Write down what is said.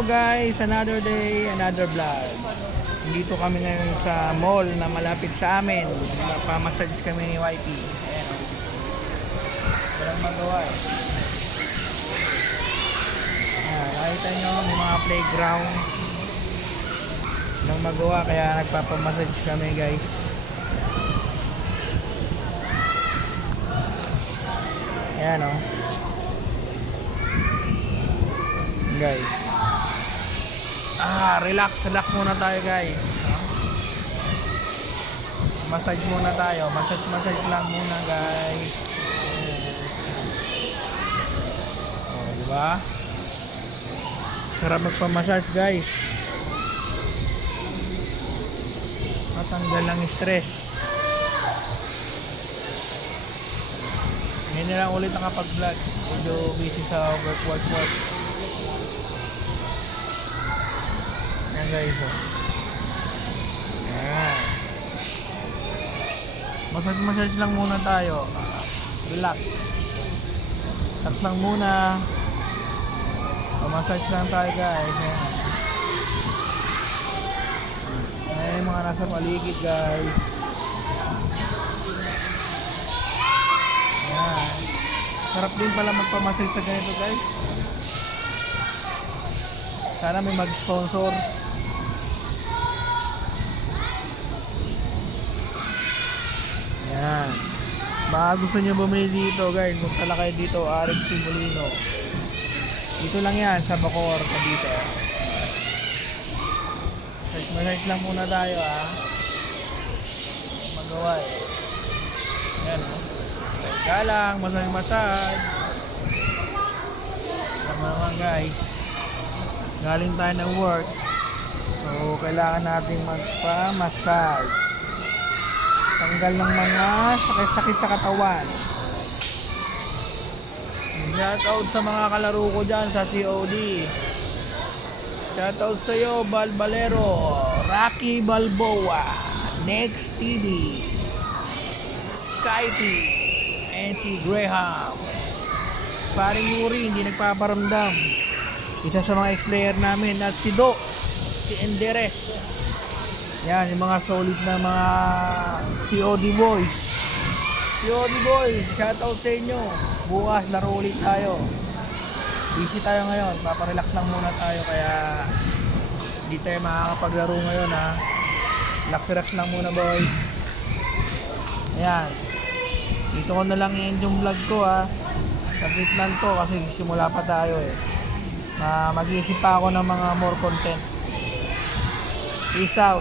Hello guys, another day, another vlog. Dito kami ngayon sa mall na malapit sa amin. Nagpamassage kami ni YP. Ayan o. Walang magawa eh. Ayan, nakita nyo, may mga playground. Walang magawa kaya nagpapamassage kami guys. Ayan o. Guys. Relax muna tayo guys. Massage muna tayo. Massage lang muna guys. Oh, di ba? Sarap magpa-massage guys. Matanggal lang stress. Ngayon na lang ulit nakapag-vlog. Medyo busy sa work. Ayan guys, oh. Ayan. Massage lang muna tayo. Relax. Relax lang muna. Massage lang tayo guys. Ayan yung mga nasa paligid guys. Ayan. Sarap din pala magpamassage sa ganito guys. Sana may mag-sponsor. Yan. Baka gusto nyo bumili dito guys, punta lang kayo dito, Arik Simulino. Dito lang yan, sa Bacoor, dito. Massage lang muna tayo magawa eh. Yan Teka lang, massage. Tama naman guys. Galing tayo ng work. So, kailangan natin magpa-massage. Tanggal ng mga sakit-sakit sa katawan. Shoutout sa mga kalaro ko dyan sa COD. Shoutout sa iyo, Balbalero, Rocky Balboa, Next TV, Skype, and si Graham. Paring Uri, hindi nagpaparamdam. Isa sa mga ex-player namin at si Do, si Enderes. Yan, yung mga solid na mga COD boys. COD boys, shoutout sa inyo. Bukas, laro ulit tayo. Busy tayo ngayon, paparelax lang muna tayo. Kaya hindi tayo makakapaglaro ngayon Relax lang muna boys. Ayan. Dito ko na lang i-end yung vlog ko Saglit lang to kasi simula pa tayo mag-iisip pa ako ng mga more content. Peace out.